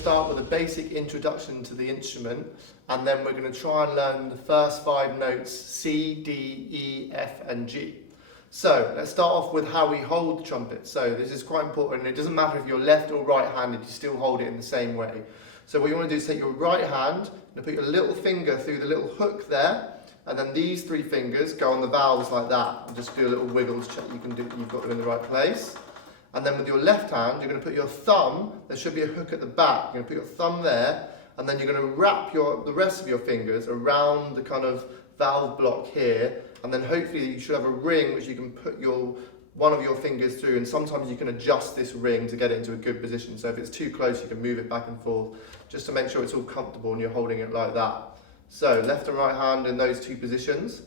start with a basic introduction to the instrument, and then we're going to try and learn the first 5 notes, C, D, E, F and G. So let's start off with how we hold the trumpet. So this is quite important. It doesn't matter if you're left or right-handed, you still hold it in the same way. So what you want to do is take your right hand and put your little finger through the little hook there, and then these 3 fingers go on the valves like that. And just do a little wiggles, check you've got them in the right place. And then with your left hand, you're going to put your thumb, there should be a hook at the back, you're going to put your thumb there, and then you're going to wrap the rest of your fingers around the kind of valve block here, and then hopefully you should have a ring which you can put one of your fingers through, and sometimes you can adjust this ring to get it into a good position. So if it's too close, you can move it back and forth, just to make sure it's all comfortable and you're holding it like that. So left and right hand in those 2 positions.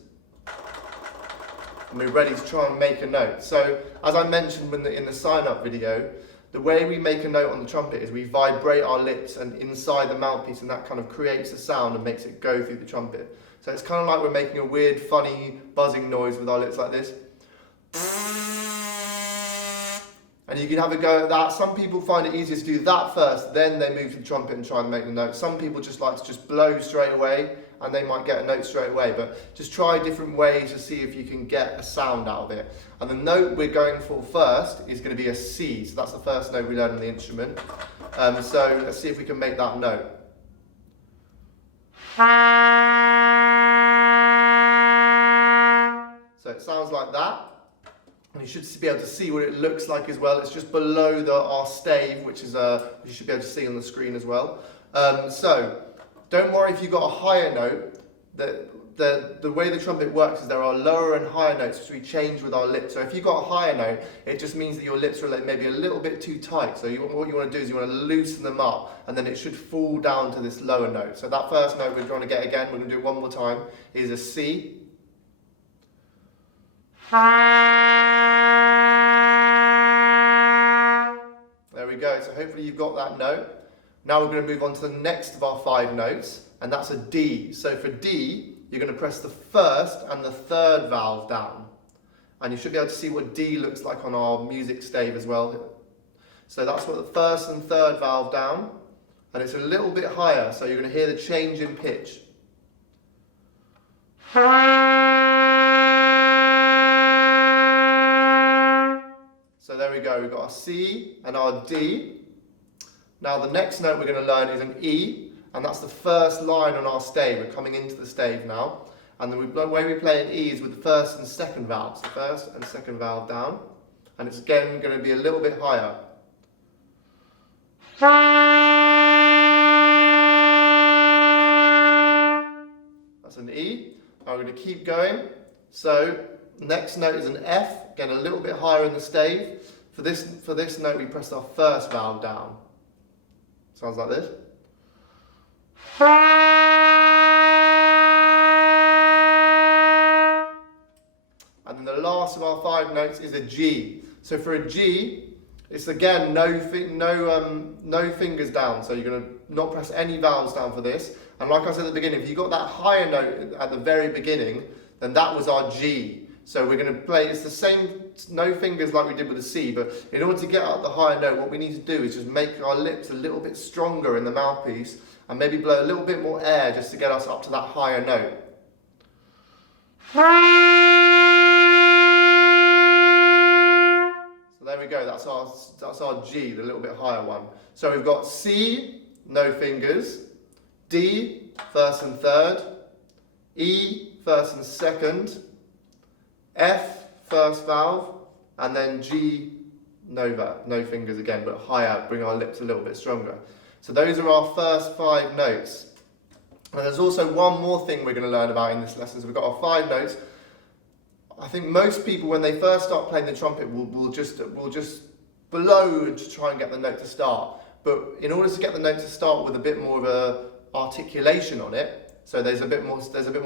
And we're ready to try and make a note. So, as I mentioned in the sign-up video, the way we make a note on the trumpet is we vibrate our lips and inside the mouthpiece, and that kind of creates a sound and makes it go through the trumpet. So it's kind of like we're making a weird, funny, buzzing noise with our lips like this. And you can have a go at that. Some people find it easier to do that first, then they move to the trumpet and try and make the note. Some people just like to just blow straight away, and they might get a note straight away, but just try different ways to see if you can get a sound out of it. And the note we're going for first is going to be a C, so that's the first note we learn on the instrument. So let's see if we can make that note. So it sounds like that, and you should be able to see what it looks like as well. It's just below our stave, which is you should be able to see on the screen as well. So don't worry if you've got a higher note. The way the trumpet works is there are lower and higher notes which we change with our lips. So if you've got a higher note, it just means that your lips are maybe a little bit too tight. So what you want to do is you want to loosen them up, and then it should fall down to this lower note. So that first note we're trying to get again, we're going to do it one more time, is a C. There we go. So hopefully you've got that note. Now we're going to move on to the next of our 5 notes, and that's a D. So for D, you're going to press the first and the third valve down. And you should be able to see what D looks like on our music stave as well. So that's what the first and third valve down, and it's a little bit higher, so you're going to hear the change in pitch. So there we go, we've got our C and our D. Now the next note we're going to learn is an E, and that's the first line on our stave. We're coming into the stave now, and the way we play an E is with the first and second valves. The first and second valve down, and it's again going to be a little bit higher. That's an E. Now we're going to keep going. So next note is an F, again a little bit higher in the stave. For this note we press our first valve down. Sounds like this. And then the last of our 5 notes is a G. So for a G, it's again no fingers down. So you're going to not press any valves down for this. And like I said at the beginning, if you got that higher note at the very beginning, then that was our G. So we're going to play, it's the same, no fingers like we did with the C, but in order to get up the higher note, what we need to do is just make our lips a little bit stronger in the mouthpiece, and maybe blow a little bit more air just to get us up to that higher note. So there we go, that's our G, the little bit higher one. So we've got C, no fingers, D, first and third, E, first and second, F, first valve, and then G, no fingers again, but higher, bring our lips a little bit stronger. So those are our first 5 notes. And there's also one more thing we're going to learn about in this lesson. So we've got our 5 notes. I think most people, when they first start playing the trumpet, will just blow to try and get the note to start. But in order to get the note to start with a bit more of a articulation on it, so there's a bit more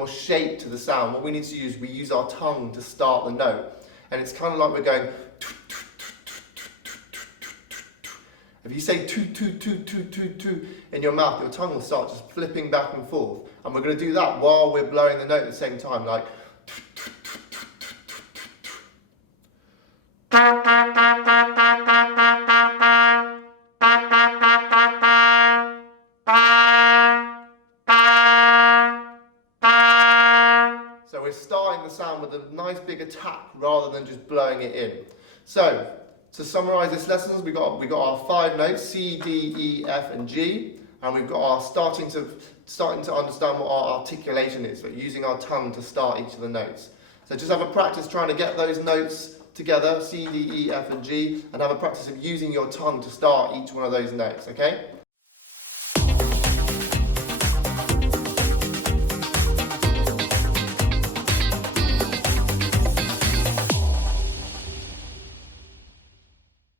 shape to the sound, what we need to use, we use our tongue to start the note. And it's kind of like we're going. If you say toot, toot, toot, toot, toot, toot in your mouth, your tongue will start just flipping back and forth. And we're going to do that while we're blowing the note at the same time, like. we're starting the sound with a nice big attack rather than just blowing it in. So, to summarise this lesson, we got our 5 notes, C, D, E, F and G, and we've got our starting to understand what our articulation is, but using our tongue to start each of the notes. So just have a practice trying to get those notes together, C, D, E, F and G, and have a practice of using your tongue to start each one of those notes, okay?